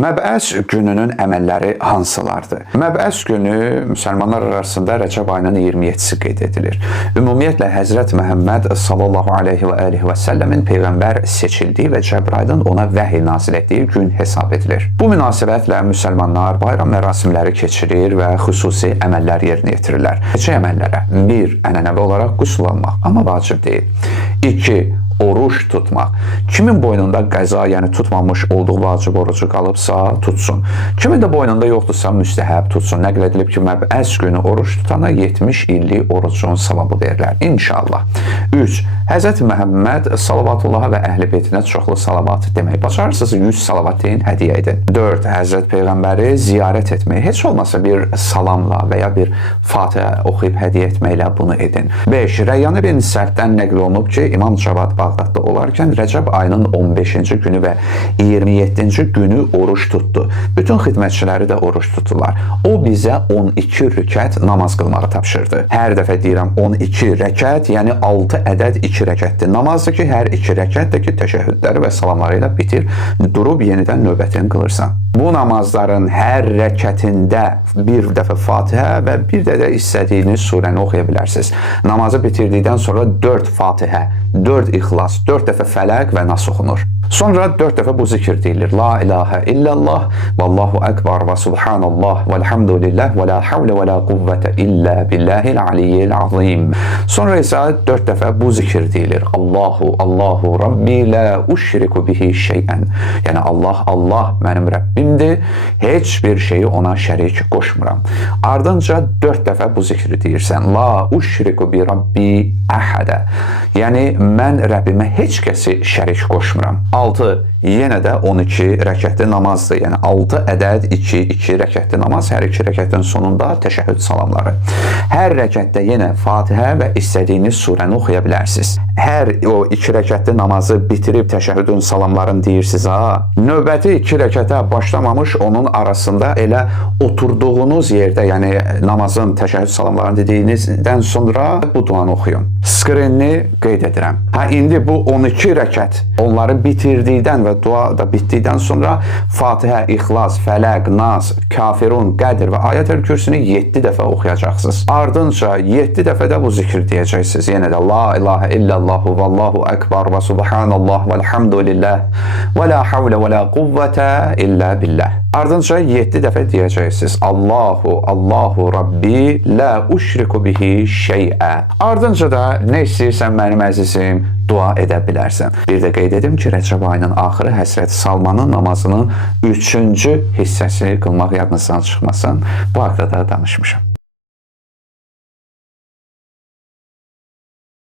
Məbəs gününün əməlləri hansılardır? Məbəs günü müsəlmanlar arasında Rəcəb ayının 27-si qeyd edilir. Ümumiyyətlə Həzrət Məhəmməd sallallahu aleyhi və alihi və səlləmin peyğəmbər seçildiyi və Cəbrailin ona vəhy nazil etdiyi gün hesab edilir. Bu münasibətlə müsəlmanlar bayram mərasimləri keçirir və xüsusi əməllər yerinə yetirirlər. Neçə əməllərə? 1. Ənənəvi olaraq qüslanmaq, amma vacib deyil. 2. Oruç tutmaq. Kimin boynunda qəza, yəni tutmamış olduğu vacib orucu qalıbsa, tutsun. Kimin də boynunda yoxdursa, müstəhəb tutsun. Nəql edilib ki, məbəs günü oruç tutana 70 illik orucun savabı verilər. İnşallah. 3. Həzrət Məhəmməd salavatullaha və əhl-i beytinə çoxlu salavat demək. Bacarırsınız 100 salavat deyin, hədiyyə edin. 4. Həzrət Peyğəmbəri ziyarət etmək. Heç olmasa bir salamla və ya bir Fatihə oxuyub hədiyyə etməklə bunu edin. 5. Rəyyan ibn Sərdən nəql olunub ki, İmam Cavad Bağdadda olarkən Rəcəb ayının 15-ci günü və 27-ci günü oruç tutdu. Bütün xidmətçiləri də oruç tutdular. O bizə 12 rükət namaz qılmağı tapşırdı. Hər dəfə deyirəm 12 rəkət, yəni 6 ədəd 2 rəkətdir. Namazdır ki, hər 2 rəkət də ki, təşəhhüdləri və salamları ilə bitir, durub yenidən növbətini qılırsan. Bu namazların hər rəkətində bir dəfə Fatihə və bir də istədiyiniz surəni oxuya bilərsiniz. Namazı bitirdikdən sonra 4 Fatihə, 4 İxlas, 4 dəfə Fələq və Nas oxunur. Sonra 4 dəfə bu zikr deyilir. La ilahə illallah, vallahu əkbar və subhanallah, vəlhamdülillah, və la havlə və la quvvətə illə billahil aliyyil azim. Sonra isə 4 dəfə bu zikr deyilir. Allahu Rabbi la uşriku bihi şeyən. Yəni Allah, Allah mənim Rəbbimdir, heç bir şeyi ona şərik qoşmuram. Ardınca 4 dəfə bu zikri deyirsən. La uşriku bi Rabbi əhədə. Yəni mən Rəbbimə heç kəsi şərik qoşmuram. 6. Yenə də 12 rəkətli namazdır. Yəni 6 ədəd 2 rəkətli namaz, hər 2 rəkətin sonunda təşəhhüd salamları. Hər rəkətdə yenə Fatihə və istədiyiniz surəni oxuya bilərsiniz. Hər o 2 rəkətli namazı bitirib təşəhhüdün salamlarını deyirsiniz, növbəti 2 rəkətə başlamamış onun arasında elə oturduğunuz yerdə, yəni namazın təşəhhüd salamlarını dediyinizdən sonra bu duanı oxuyun. Skrinini qeyd edirəm. İndi bu 12 rəkət onları bitirdikdən və dua da bitdikdən sonra Fatihə, İxlas, Fələq, Nas, Kafirun, Qədr və Ayət-el Kürsünü 7 dəfə oxuyacaqsınız. Ardınca 7 dəfə də bu zikr deyəcəksiniz. Yenə də La ilahə illallahu, vallahu əkbar və subhanallah, vəlhamdülillah, və la havlə və la quvvətə illə billah. Ardınca 7 dəfə deyəcəksiniz. Allahu Rabbi la uşriku bihi şeyə. Ardınca da nə istəyirsən mənim əzizim, dua edə bilərsən. Bir də qeyd edim ki, Rəcəb ayının axırı Həzrət Salmanın namazının 3-cü hissəsi qılmaq yadınızdan çıxmasın. Bu haqda da danışmışam.